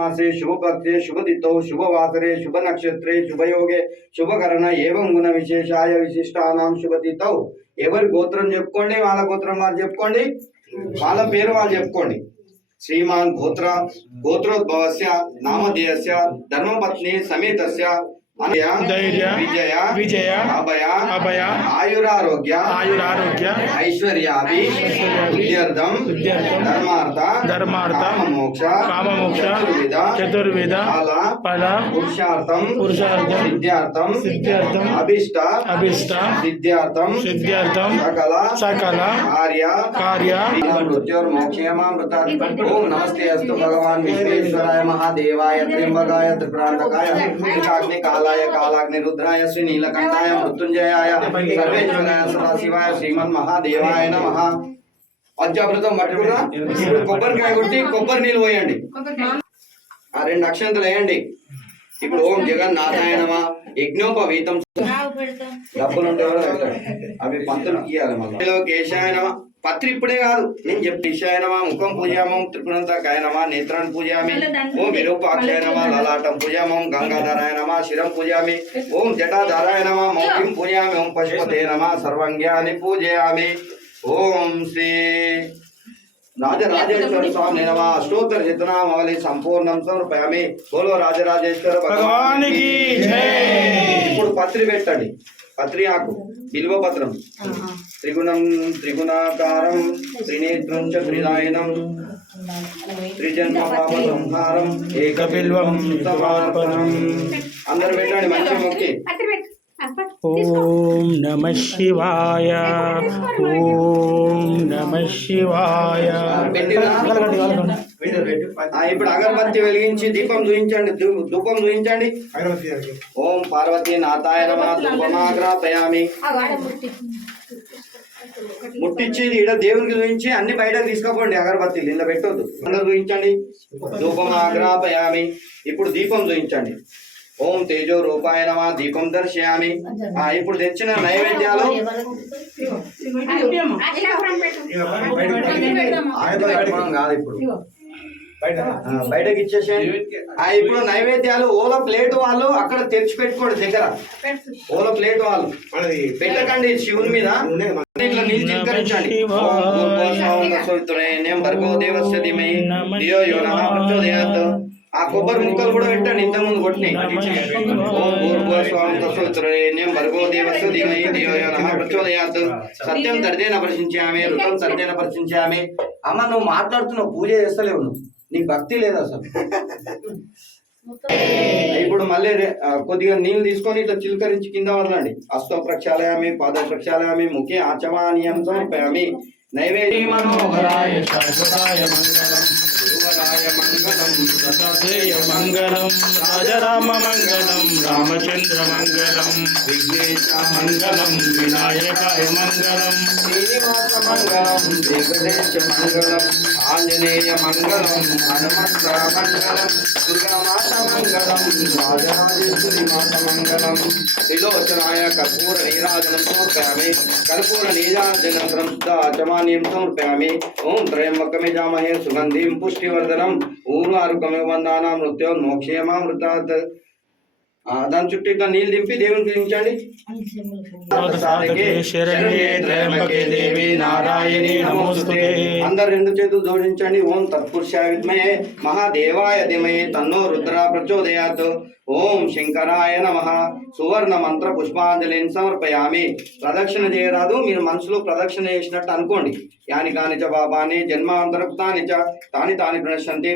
मासे शुभ पक्षे शुभ तिथौ शुभ वासरे शुभ नक्षत्रे शुभ योगे శుభకరణ ఏవం గుణ విశేషాయ విశిష్టానాం శుభతిథౌ ఎవరి గోత్రం చెప్పుకోండి వాళ్ళ గోత్రం వాళ్ళు చెప్పుకోండి వాళ్ళ పేరు వాళ్ళు చెప్పుకోండి శ్రీమాన్ గోత్ర గోత్రోద్భవస్య నామధేయస్య ధర్మపత్ని సమేతస్య ಧೈರ್ಯ ವಿಜಯ ವಿಜಯ ಅಭಯ ಅಭಯ ಆಯುರಾರೋಗ್ಯ ಆಯುರಾರೋಗ್ಯ ಐಶ್ವರ್ಯಾಭಿ ವಿದ್ಯಾರ್ಥಂ ಧರ್ಮಾರ್ಥ ಧರ್ಮಾರ್ಥ ಮೋಕ್ಷ ಕಾಮಮೋಕ್ಷ ಚತುರ್ವಿಧ ಫಲ ಫಲ ಪುರುಷಾರ್ಥಂ ಪುರುಷಾರ್ಥಂ ಸಿದ್ಧಾರ್ಥಂ ಸಿದ್ಧಾರ್ಥಂ ಅಭಿಷ್ಟ ಅಭಿಷ್ಟ ಸಿದ್ಧಾರ್ಥಂ ಸಿದ್ಧಾರ್ಥಂ ಸಕಲ ಸಕಲ ಕಾರ್ಯ ಕಾರ್ಯ ಮೃತ್ಯೋರ್ಮೋಕ್ಷೇಮಾಮೃತ ಓಂ ನಮಸ್ತೆ ಅಸ್ತು ಭಗವಾನ್ ವಿಶ್ವೇಶ್ವರಾಯ ಮಹಾದೇವಾಯ ತ್ರ್ಯಂಬಕಾಯ ತ್ರಿಪ್ರಾಂತಕಾಯ ಕಾಲ శ్రీ నీలకంఠాయ మృత్యుంజయాయ సర్వేశ్వరాయ సదాశివాయ శ్రీమన్ మహాదేవాయ నమః. పంచామృతం పట్టుకురా. ఇప్పుడు కొబ్బరికాయ కొట్టి కొబ్బరి నీళ్ళు పోయండి. ఆ రెండు అక్షంతలు వేయండి. ఇప్పుడు ఓం జగన్నాథాయ నమ యజ్ఞోపవీతం. డబ్బులు ఉంటే కూడా వెళ్తాడు. అవి పంతులు ఇయ్యాలి మళ్ళీ. కేశాయ నమ. పత్రి ఇప్పుడే కాదు. నేను చెప్పి కేశాయ నమ ముఖం పూజామం త్రిపురంతకాయ నమ నేత్రాన్ని పూజామి ఓం విరూపాక్షాయ నమ లలాటం పూజామం గంగాధరాయ నమ శిరం పూజామి ఓం జటాధారాయ నమ మౌఖిం పూజామి ఓం పశుపతే నమ సర్వంగ్యాన్ని పూజయామి ఓం శ్రీ రాజరాజేశ్వర స్వామి నమ. అష్టోత్తర చిత్తనామావళి సంపూర్ణం సమర్పయామి. బోలో రాజరాజేశ్వర భగవానికి జై. ఇప్పుడు పత్రి పెట్టండి. పత్రి ఆకు బిల్వ పత్రం. త్రిగుణం త్రిగుణాకారం త్రినేత్రం చ త్రినాయనం త్రిజన్మ పాప సంహారం ఏకబిల్వం సమర్పణం. అందరు పెట్టండి మంచి మొక్కి ఓం నమ శివాయ. ఓం నమ శివాయ. ఇప్పుడు అగరబత్తి వెలిగించి దీపం చూయించండి ధూ- ధూపం చూయించండి ఓం పార్వతీ నాథాయ నమ. ధూపమాగ్రాపయామి ముట్టించి ఈడ దేవునికి చూయించి అన్ని బయట తీసుకపోండి అగరబత్తిలు. ఇలా పెట్టొద్దు. అందరు చూయించండి ధూపం ఆగ్రాపయామి ఇప్పుడు దీపం చూయించండి ఓం తేజో రూపాయ నమ. దీపం దర్శయామి. ఆ, ఇప్పుడు తెచ్చిన నైవేద్యాలు. కాదు ఇప్పుడు. బయటకి ఇచ్చేసేయండి. ఆ, ఇప్పుడు నైవేద్యాలు ఓల ప్లేట్ వాళ్ళు అక్కడ తెచ్చి పెట్టుకోండి దగ్గర ఓల ప్లేట్ వాళ్ళు. పెట్టకండి శివుని మీద. ఇట్లా ఆ కొబ్బరి ముక్కలు కూడా పెట్టండి ఇంత ముందు కొట్టినాయి. సత్యం తర్దేన పరిశించామి ఋతం తర్దేన పరిశించామి. అమ్మ నువ్వు మాట్లాడుతున్నావు పూజ చేస్తలేవు నువ్వు. నీకు భక్తి లేదు అసలు. ఇప్పుడు మళ్ళీ కొద్దిగా నీళ్ళు తీసుకొని ఇట్లా చిలకరించి కింద వదలండి. హస్తో ప్రక్షాళయామి పాద ప్రక్షాళయామి ముఖే ఆచమానీయం సమర్పయామి. నైవేద్య. మనోహరాయ శాశ్వతాయ మంగళం. గురువరాయ మంగళం. దత్తాత్రేయ మంగళం రాజరామ మంగళం రామచంద్ర మంగళం విఘ్నేశ మంగళం వినాయకాయ మంగళం శ్రీనివాస మంగళం వెంకటేశ మంగళం ఆంజనేయ మంగళం హనుమంత మంగళం దుర్గామాత మంగళం రాజరాజేశ్వరి మాత మంగళం త్రిలోచనాయ కర్పూర నీరాజనం సమర్పయామి కర్పూర నీరాజనం సంస్థ అచమానీయం సమర్పయామి ఓం త్రయంబకమిజామహే సుగంధిం పుష్టివర్ధనం ఊర్వారుకమే వందానా మృత్యోన్మోక్షేమామృతాత్ ఆ, దాని చుట్టూ ఇట్లా నీళ్ళు దింపి దేవుని నమోస్తుతే. అందరు రెండు చేతులు జోడించండి. ఓం తత్పురుషాయ విద్మయే మహాదేవాయ ధిమయే తన్నో రుద్ర ప్రచోదయాత్. ఓం శంకరాయ నమ. సువర్ణ మంత్ర పుష్పాంజలిని సమర్పయామి. ప్రదక్షిణ చేయరాదు. మీరు మనసులో ప్రదక్షిణ చేసినట్టు అనుకోండి. యాని కాని చ పాపాని జన్మాంతరపుతాని చ తాని తాని ప్రణశ్యంతి